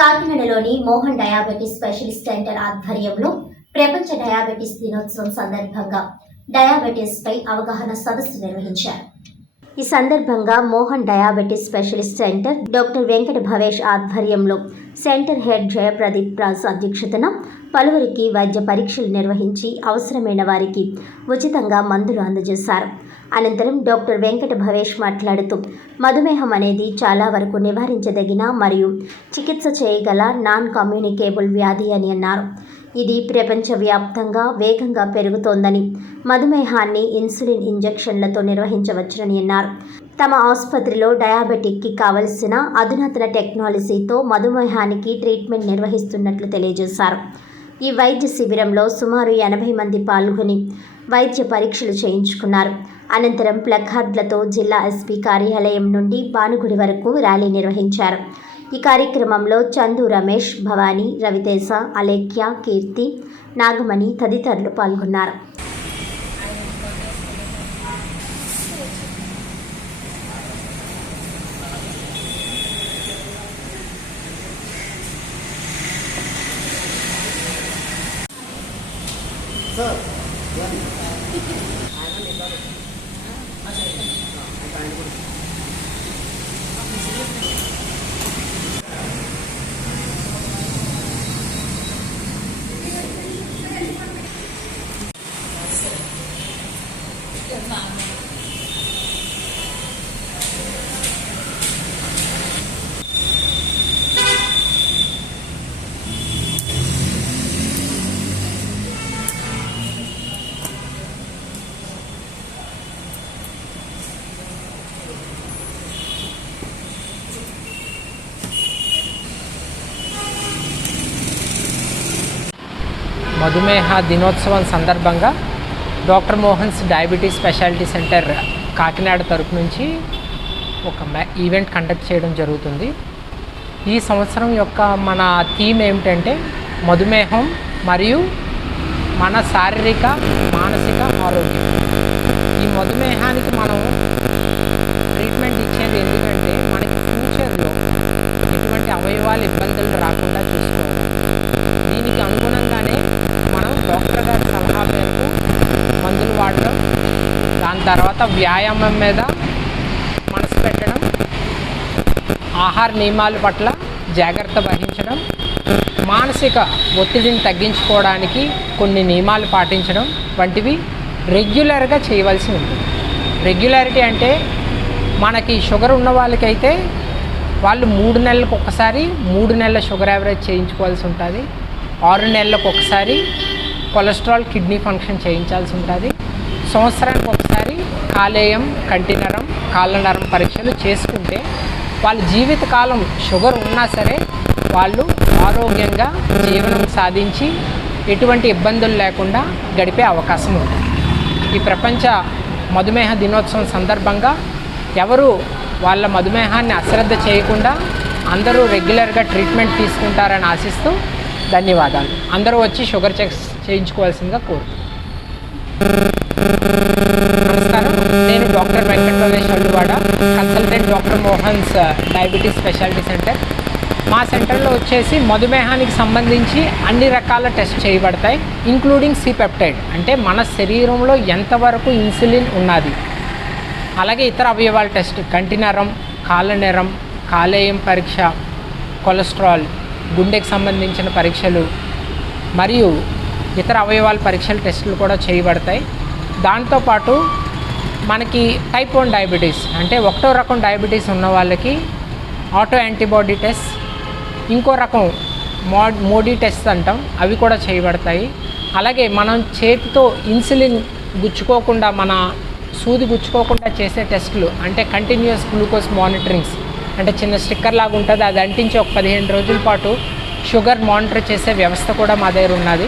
కాకినాడలోని Mohan diabetes specialist centre ఆధ్వర్యంలో ప్రపంచ diabetes దినోత్సవం సందర్భంగా డయాబెటిస్ పై అవగాహన సదస్సు నిర్వహించారు. ఈ సందర్భంగా Mohan diabetes specialist centre doctor Venkata Bhavesh ఆధ్వర్యంలో సెంటర్ హెడ్ జయప్రదీప్ రాజ్ అధ్యక్షతన పలువురికి వైద్య పరీక్షలు నిర్వహించి అవసరమైన వారికి ఉచితంగా మందులు అందజేశారు. అనంతరం డాక్టర్ వెంకట భవేష్ మాట్లాడుతూ మధుమేహం అనేది చాలా వరకు నివారించదగిన మరియు చికిత్స చేయగల నాన్ కమ్యూనికేబుల్ వ్యాధి అని అన్నారు. ఇది ప్రపంచవ్యాప్తంగా వేగంగా పెరుగుతోందని, మధుమేహాన్ని ఇన్సులిన్ ఇంజెక్షన్లతో నిర్వహించవచ్చునని అన్నారు. తమ ఆసుపత్రిలో డయాబెటిక్కి కావలసిన అధునాతన టెక్నాలజీతో మధుమేహానికి ట్రీట్మెంట్ నిర్వహిస్తున్నట్లు తెలియజేశారు. ఈ వైద్య శిబిరంలో సుమారు 80 మంది పాల్గొని వైద్య పరీక్షలు చేయించుకున్నారు. అనంతరం ప్లకార్డులతో జిల్లా ఎస్పీ కార్యాలయం నుండి భానుగుడి వరకు ర్యాలీ నిర్వహించారు. ఈ కార్యక్రమంలో చందు, రమేష్, భవానీ, రవితేజ, అలేఖ్య, కీర్తి, నాగమణి తదితరులు పాల్గొన్నారు. మధుమేహ దినోత్సవం సందర్భంగా doctor Mohan's diabetes speciality centre Kakinada తరపు నుంచి ఒక ఈవెంట్ కండక్ట్ చేయడం జరుగుతుంది. ఈ సంవత్సరం యొక్క మన థీమ్ ఏమిటంటే మధుమేహం మరియు మన శారీరక మానసిక ఆరోగ్యం. ఈ మధుమేహానికి మనం ట్రీట్మెంట్ ఇచ్చేది ఎందుకంటే మనకి ఫ్యూచర్లో ఎటువంటి అవయవాలు ఇబ్బందులు రాకుండా చూసుకోవాలి. దీనికి అనుగుణంగానే మనం డాక్టర్ గారి సలహా మేరకు మందులు వాడడం, దాని తర్వాత వ్యాయామం మీద మనసు పెట్టడం, ఆహార నియమాల పట్ల జాగ్రత్త వహించడం, మానసిక ఒత్తిడిని తగ్గించుకోవడానికి కొన్ని నియమాలు పాటించడం వంటివి రెగ్యులర్గా చేయవలసి ఉంటుంది. రెగ్యులారిటీ అంటే మనకి షుగర్ ఉన్న వాళ్ళకైతే వాళ్ళు 3 నెలలకు ఒకసారి 3 నెలల షుగర్ యావరేజ్ చేయించుకోవాల్సి ఉంటుంది. 6 నెలలకు ఒకసారి కొలెస్ట్రాల్, కిడ్నీ ఫంక్షన్ చేయించాల్సి ఉంటుంది. సంవత్సరానికి ఒకసారి కాలేయం, కంటినరం, కాళ్ళ నరం పరీక్షలు చేసుకుంటే వాళ్ళ జీవితకాలం షుగర్ ఉన్నా సరే వాళ్ళు ఆరోగ్యంగా జీవనం సాధించి ఎటువంటి ఇబ్బందులు లేకుండా గడిపే అవకాశం ఉంది. ఈ ప్రపంచ మధుమేహ దినోత్సవం సందర్భంగా ఎవరు వాళ్ళ మధుమేహాన్ని అశ్రద్ధ చేయకుండా అందరూ రెగ్యులర్గా ట్రీట్మెంట్ తీసుకుంటారని ఆశిస్తూ ధన్యవాదాలు. అందరూ వచ్చి షుగర్ చెక్స్ చేయించుకోవాల్సిందిగా కోరుతున్నాను. నమస్కారం, నేను doctor Venkata Bhavesh Alluvada, consultant doctor Mohan's diabetes speciality centre. మా సెంటర్లో వచ్చేసి మధుమేహానికి సంబంధించి అన్ని రకాల టెస్ట్ చేయబడతాయి, ఇంక్లూడింగ్ C-పెప్టైడ్ అంటే మన శరీరంలో ఎంతవరకు ఇన్సులిన్ ఉన్నది, అలాగే ఇతర అవయవాల టెస్ట్, కంటినరం, కాళ్ళ నెరం, కాలేయం పరీక్ష, కొలెస్ట్రాల్, గుండెకి సంబంధించిన పరీక్షలు మరియు ఇతర అవయవాల పరీక్షల టెస్టులు కూడా చేయబడతాయి. దాంతోపాటు మనకి టైప్ 1 డయాబెటీస్ అంటే 1వ రకం డయాబెటీస్ ఉన్న వాళ్ళకి ఆటో యాంటీబాడీ టెస్ట్, ఇంకో రకం మోడీ టెస్ట్ అంటాం, అవి కూడా చేయబడతాయి. అలాగే మనం చేతితో ఇన్సులిన్ గుచ్చుకోకుండా, మన సూది గుచ్చుకోకుండా చేసే టెస్టులు అంటే కంటిన్యూస్ గ్లూకోజ్ మానిటరింగ్స్ అంటే చిన్న స్టిక్కర్ లాగా ఉంటుంది, అది అంటించి ఒక 15 రోజుల పాటు షుగర్ మానిటర్ చేసే వ్యవస్థ కూడా మా దగ్గర ఉన్నది.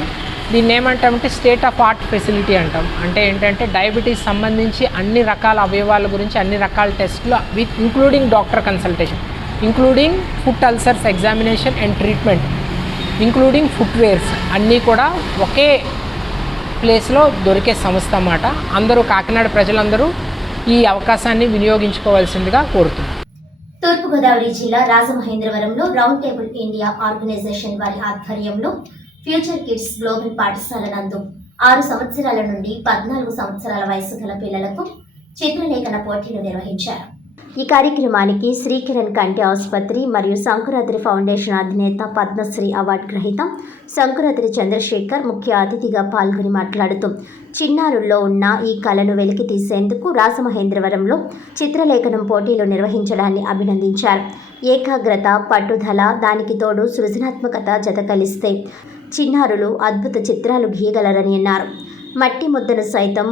దీన్ని ఏమంటామంటే స్టేట్ ఆఫ్ ఆర్ట్ ఫెసిలిటీ అంటాం. అంటే ఏంటంటే డయాబెటీస్ సంబంధించి అన్ని రకాల అవయవాల గురించి అన్ని రకాల టెస్టులు with including doctor consultation, including foot ulcers examination and treatment, including footwears అన్నీ కూడా ఒకే ప్లేస్లో దొరికే సంస్థ అన్నమాట. అందరూ కాకినాడ ప్రజలందరూ ఈ అవకాశాన్ని వినియోగించుకోవాల్సిందిగా కోరుతున్నాను. తూర్పుగోదావరి జిల్లా రాజమహేంద్రవరంలో రౌండ్ టేబుల్ ఇండియా ఆర్గనైజేషన్ వారి ఆధ్వర్యంలో ఫ్యూచర్ కిడ్స్ గ్లోబల్ పాఠశాల నందు 6 సంవత్సరాల నుండి 14 సంవత్సరాల వయసు గల పిల్లలకు చిత్రలేఖన పోటీలు నిర్వహించారు. ఈ కార్యక్రమానికి శ్రీకిరణ్ కంటి ఆసుపత్రి మరియు సంకురాత్రి ఫౌండేషన్ అధినేత పద్మశ్రీ అవార్డు గ్రహీత సంకురాత్రి చంద్రశేఖర్ ముఖ్య అతిథిగా పాల్గొని మాట్లాడుతూ చిన్నారుల్లో ఉన్న ఈ కళను వెలికి తీసేందుకు రాజమహేంద్రవరంలో చిత్రలేఖనం పోటీలు నిర్వహించడాన్ని అభినందించారు. ఏకాగ్రత, పట్టుదల, దానికి తోడు సృజనాత్మకత జత కలిస్తే చిన్నారులు అద్భుత చిత్రాలు గీయగలరని అన్నారు. మట్టి ముద్దను సైతం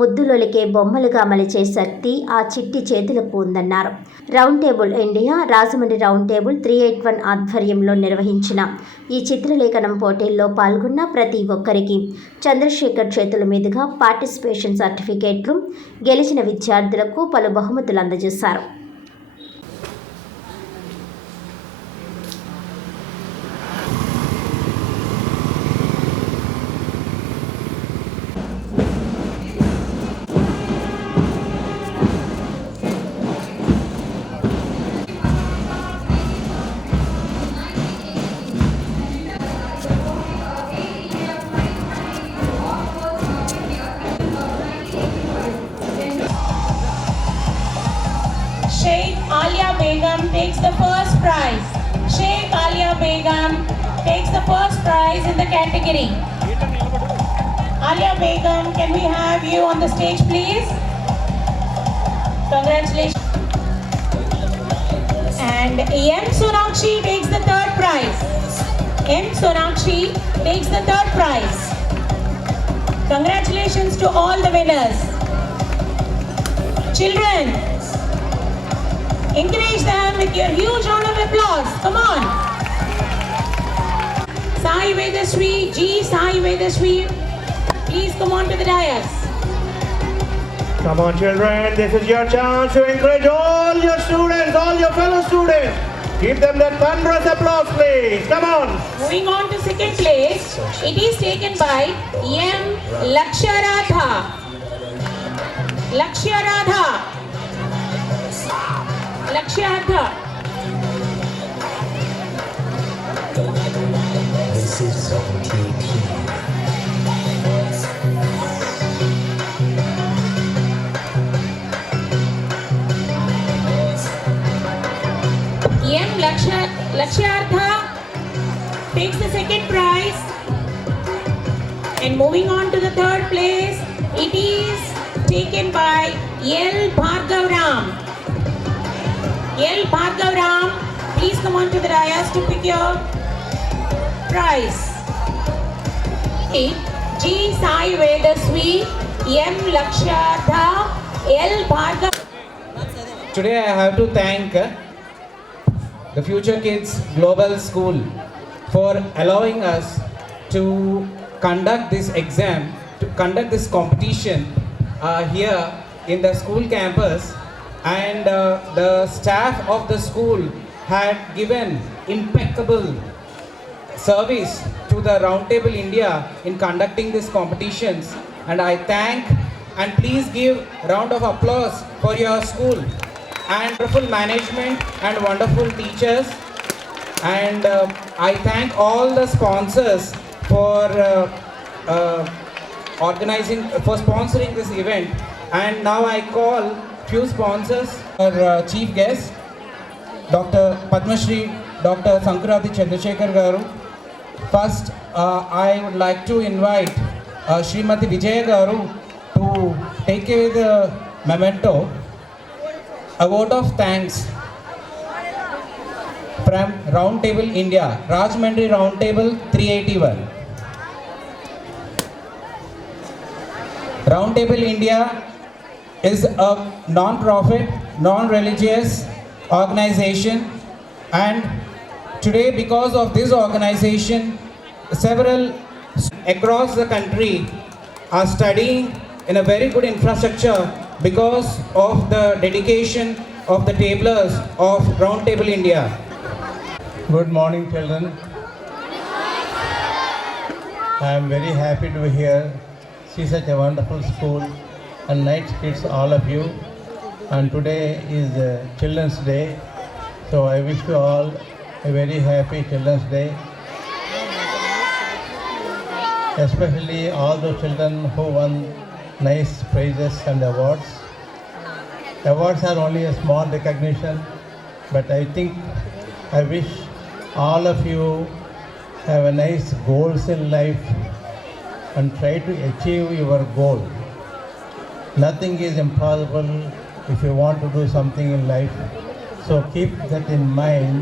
ముద్దులొలికే బొమ్మలుగా మలిచే శక్తి ఆ చిట్టి చేతులకు ఉందన్నారు. Round table India Rajahmundry round table 381 ఆధ్వర్యంలో నిర్వహించిన ఈ చిత్రలేఖనం పోటీల్లో పాల్గొన్న ప్రతి ఒక్కరికి చంద్రశేఖర్ చేతుల మీదుగా పార్టిసిపేషన్ సర్టిఫికేట్లు, గెలిచిన విద్యార్థులకు పలు బహుమతులు అందజేశారు. Sheikh Alia Begum takes the first prize. Sheikh Alia Begum takes the first prize in the category. Alia Begum, can we have you on the stage, please? Congratulations. And M. Sonakshi takes the third prize. M. Sonakshi takes the third prize. Congratulations to all the winners. Children, encourage them with your huge round of applause. Come on. Sai Vedasri, G. Sai Vedasri, please come on to the dais. Come on children, this is your chance to encourage all your students, all your fellow students. Give them that thunderous applause please. Come on. Moving on to second place, it is taken by M. Laksharadha. Laksharadha. Laksharadha. This is Zone TT. M. Laksharadha takes the second prize. And moving on to the third place, it is taken by L. Bhargavram. L. Bhargavram, please come on to the dais to pick your prize. G. Sai Vedaswi, M. Laksharadha, L. Bhargav. Today I have to thank the Future Kids Global School for allowing us to conduct this exam, to conduct this competition here in the school campus, and the staff of the school had given impeccable service to the Roundtable India in conducting these competitions, and I thank, and please give round of applause for your school and wonderful management and wonderful teachers, and I thank all the sponsors for sponsoring this event. And now I call few sponsors, our chief guest Dr. Padmashri Dr. Sankuratri Chandrasekhar garu. First I would like to invite Srimati Vijaya garu to take away the memento. A vote of thanks from Roundtable India, Rajahmundry Roundtable 381. Roundtable India is a non-profit, non-religious organization, and today because of this organization, several across the country are studying in a very good infrastructure because of the dedication of the tablers of Roundtable India. Good morning children. I am very happy to hear see such a wonderful school and nice kids all of you, and today is Children's Day. So I wish you all a very happy Children's Day. Especially all those children who won nice prizes and awards. Awards are only a small recognition, but I think I wish all of you have a nice goals in life and try to achieve your goal. Nothing is impossible if you want to do something in life. So keep that in mind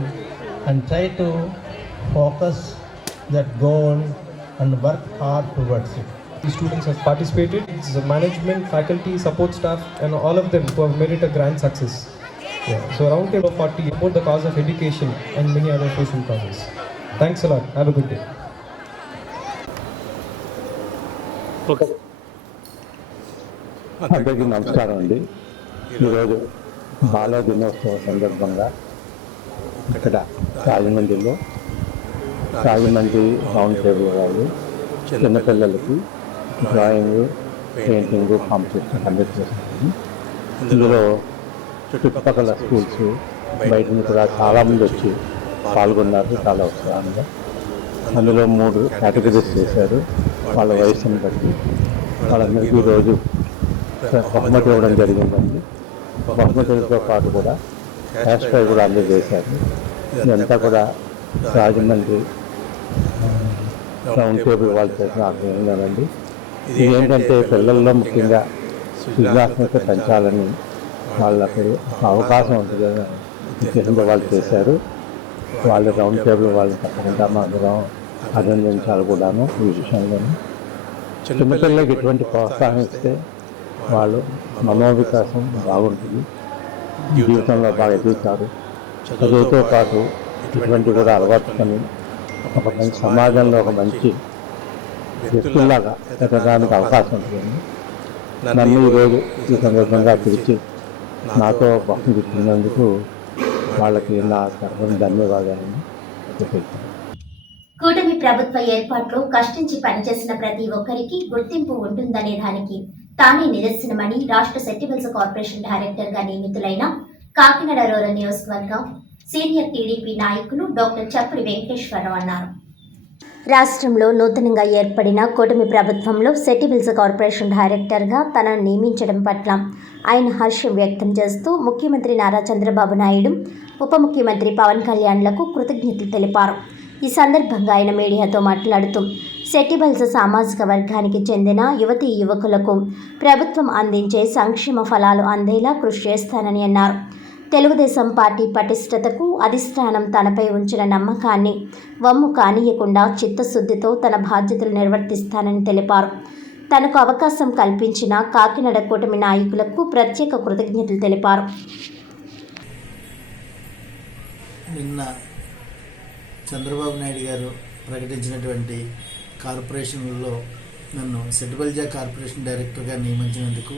and try to focus that goal and work hard towards it. The students have participated, it's the management, faculty, support staff and all of them who have made it a grand success. So around table 40 about the cause of education and many other social causes. Thanks a lot. Have a good day. అందరికీ నమస్కారం అండి. ఈరోజు బాల దినోత్సవ సందర్భంగా ఇక్కడ Rajahmundry round table వాళ్ళు చిన్నపిల్లలకి drawing, painting competition conduct చేస్తున్నాము. ఇందులో చుట్టుపక్కల స్కూల్స్ బయట నుంచి కూడా చాలామంది వచ్చి పాల్గొన్నారు చాలా ఉత్సాహంగా. అందులో 3 కేటగిరీస్ చేశారు. వాళ్ళ వయసుని బట్టి వాళ్ళందరికీ రోజు బహుమతి ఇవ్వడం జరిగిందండి. బహుమతులతో పాటు కూడా క్యాష్ ప్రైజ్ కూడా అందజేశారు. ఇదంతా కూడా రాజమండ్రి రౌండ్ టేబుల్ వాళ్ళు చేసిన ఆగ్రహంగానండి. ఇది ఏంటంటే పిల్లల్లో ముఖ్యంగా సృజనాత్మక పెంచాలని వాళ్ళకి అవకాశం ఉంటుంది కదా, ఉద్దేశంతో వాళ్ళు చేశారు. వాళ్ళు రౌండ్ టేబుల్ వాళ్ళని తప్పకుండా అందరం అభినందించాలి కూడాను. ఈ విషయంలోనూ చిన్నపిల్లలకి ఎటువంటి ప్రోత్సాహం ఇస్తే వాళ్ళు మనోవికాసం బాగుంటుంది, జీవితంలో బాగా ఎదుగుతారు. చదువుతో పాటు ఇటువంటి కూడా అలవాటుకొని ఒక మంచి సమాజంలో ఒక మంచి వ్యక్తుల్లాగా ఎదగడానికి అవకాశం ఉంటుంది. నన్ను ఈరోజు ఈ సందర్భంగా పిలిచి నాతో బహుమతి ఇచ్చినందుకు వాళ్ళకి నా తరఫున ధన్యవాదాలను తెలియజేస్తాను. కూటమి ప్రభుత్వ ఏర్పాట్లో కష్టించి పనిచేసిన ప్రతి ఒక్కరికి గుర్తింపు ఉంటుందనే దానికి తానే నిదర్శనమని రాష్ట్ర సెట్టిబుల్స్ కార్పొరేషన్ డైరెక్టర్ గా నియమితులైన కాకినాడ రూరల్ నియోజకవర్గం సీనియర్ టీడీపీ నాయకులు డాక్టర్ చప్పడి వెంకటేశ్వరరావు అన్నారు. రాష్ట్రంలో నూతనంగా ఏర్పడిన కూటమి ప్రభుత్వంలో సెట్టిబుల్స్ కార్పొరేషన్ డైరెక్టర్గా తనను నియమించడం పట్ల ఆయన హర్షం వ్యక్తం చేస్తూ ముఖ్యమంత్రి నారా చంద్రబాబు నాయుడు, ఉప ముఖ్యమంత్రి పవన్ కళ్యాణ్లకు కృతజ్ఞతలు తెలిపారు. ఈ సందర్భంగా ఆయన మీడియాతో మాట్లాడుతూ సెట్టిబుల్స్ సామాజిక వర్గానికి చెందిన యువతీ యువకులకు ప్రభుత్వం అందించే సంక్షేమ ఫలాలు అందేలా కృషి చేస్తానని అన్నారు. తెలుగుదేశం పార్టీ పటిష్టతకు అధిష్టానం తనపై ఉంచిన నమ్మకాన్ని వమ్ము కానీయకుండా చిత్తశుద్ధితో తన బాధ్యతలు నిర్వర్తిస్తానని తెలిపారు. తనకు అవకాశం కల్పించిన కాకినాడ కూటమి నాయకులకు ప్రత్యేక కృతజ్ఞతలు తెలిపారు. నిన్న చంద్రబాబు నాయుడు గారు ప్రకటించినటువంటి కార్పొరేషన్లలో నన్ను సెట్టిబుల్స్ కార్పొరేషన్ డైరెక్టర్గా నియమించినందుకు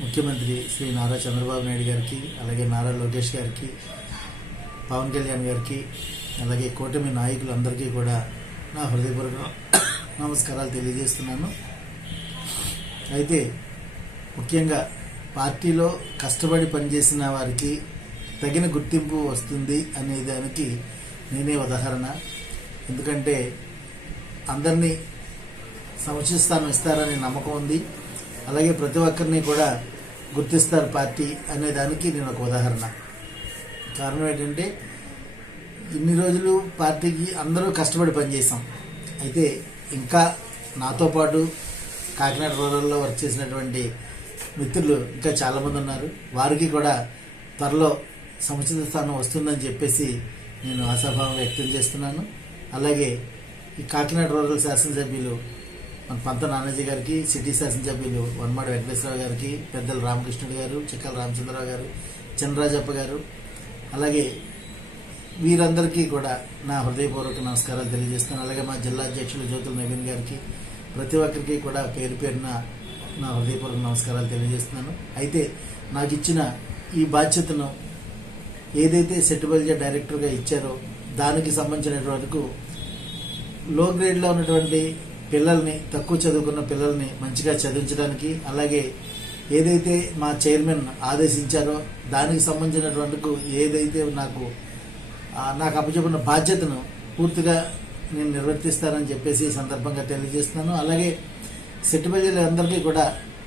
ముఖ్యమంత్రి శ్రీ నారా చంద్రబాబు నాయుడు గారికి, అలాగే నారా లోకేష్ గారికి, పవన్ కళ్యాణ్ గారికి, అలాగే కూటమి నాయకులందరికీ కూడా నా హృదయపూర్వక నమస్కారాలు తెలియజేస్తున్నాను. అయితే ముఖ్యంగా పార్టీలో కష్టపడి పనిచేసిన వారికి తగిన గుర్తింపు వస్తుంది అనే దానికి నేనే ఉదాహరణ. ఎందుకంటే అందరినీ సముచిత ఇస్తారనే నమ్మకం ఉంది. అలాగే ప్రతి ఒక్కరిని కూడా గుర్తిస్తారు పార్టీ అనే దానికి నేను ఒక ఉదాహరణ. కారణం ఏంటంటే ఇన్ని రోజులు పార్టీకి అందరూ కష్టపడి పనిచేసాం. అయితే ఇంకా నాతో పాటు కాకినాడ రూరల్లో వర్క్ చేసినటువంటి మిత్రులు ఇంకా చాలామంది ఉన్నారు. వారికి కూడా త్వరలో సముచిత స్థానం వస్తుందని చెప్పేసి నేను ఆశాభావం వ్యక్తం చేస్తున్నాను. అలాగే ఈ కాకినాడ రూరల్ శాసనసభ్యులు మన పంత నానాజీ గారికి, సిటీ శాసనసభ్యులు వనమాడి వెంకటేశ్వరరావు గారికి, పెద్దలు రామకృష్ణుడు గారు, చిక్కల రామచంద్రరావు గారు, చంద్రరాజప్ప గారు, అలాగే వీరందరికీ కూడా నా హృదయపూర్వక నమస్కారాలు తెలియజేస్తున్నాను. అలాగే మా జిల్లా అధ్యక్షులు జ్యోతుల నవీన్ గారికి, ప్రతి ఒక్కరికి కూడా పేరు పేరున నా హృదయపూర్వక నమస్కారాలు తెలియజేస్తున్నాను. అయితే నాకు ఇచ్చిన ఈ బాధ్యతను ఏదైతే సెట్టిబుల్స్ డైరెక్టర్గా ఇచ్చారో దానికి సంబంధించిన వరకు లో గ్రేడ్లో ఉన్నటువంటి పిల్లల్ని, తక్కువ చదువుకున్న పిల్లల్ని మంచిగా చదివించడానికి, అలాగే ఏదైతే మా చైర్మన్ ఆదేశించారో దానికి సంబంధించినటువంటి ఏదైతే నాకు అప్పచెప్పిన బాధ్యతను పూర్తిగా నేను నిర్వర్తిస్తానని చెప్పేసి ఈ సందర్భంగా తెలియజేస్తున్నాను. అలాగే సెట్టుబడిలందరికీ కూడా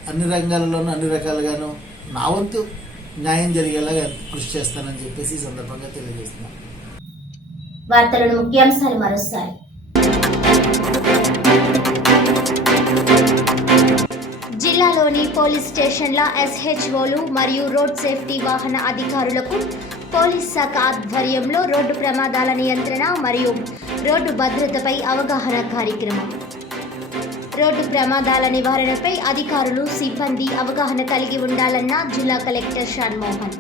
అన్ని రంగాలలోనూ అన్ని రకాలుగాను నా వంతు న్యాయం జరిగేలాగా కృషి చేస్తానని చెప్పేసి ఈ సందర్భంగా తెలియజేస్తున్నాను. వార్తలను ముఖ్యాంశాలు మరోసారి. జిల్లాలోని పోలీస్ స్టేషన్ల SHOలు మరియు రోడ్ సేఫ్టీ వాహన అధికారులకు పోలీస్ శాఖ ఆధ్వర్యంలో రోడ్డు ప్రమాదాల నియంత్రణ మరియు రోడ్డు భద్రతపై అవగాహన కార్యక్రమం. రోడ్డు ప్రమాదాల నివారణపై అధికారులు సిబ్బంది అవగాహన కలిగి ఉండాలన్న జిల్లా కలెక్టర్ షాన్ మోహన్.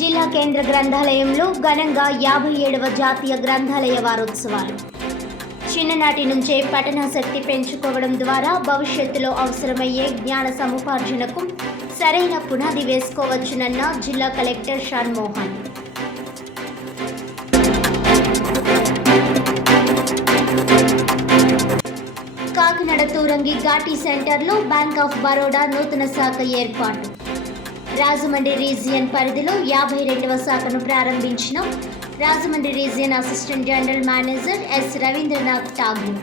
జిల్లా కేంద్ర గ్రంథాలయంలో ఘనంగా 57వ జాతీయ గ్రంథాలయ వారోత్సవాలు. చిన్ననాటి నుంచే పఠనాసక్తి పెంచుకోవడం ద్వారా భవిష్యత్తులో అవసరమయ్యే జ్ఞాన సముపార్జనకు సరైన పునాది వేసుకోవచ్చునన్న జిల్లా కలెక్టర్ షాన్ మోహన్. కాకినాడ తూరంగి ఘాటీ సెంటర్లో బ్యాంక్ ఆఫ్ బరోడా నూతన శాఖ ఏర్పాటు. రాజమండ్రి రీజియన్ పరిధిలో 52వ శాఖను ప్రారంభించిన Rajahmundry region assistant general manager S Ravindranath Tagore.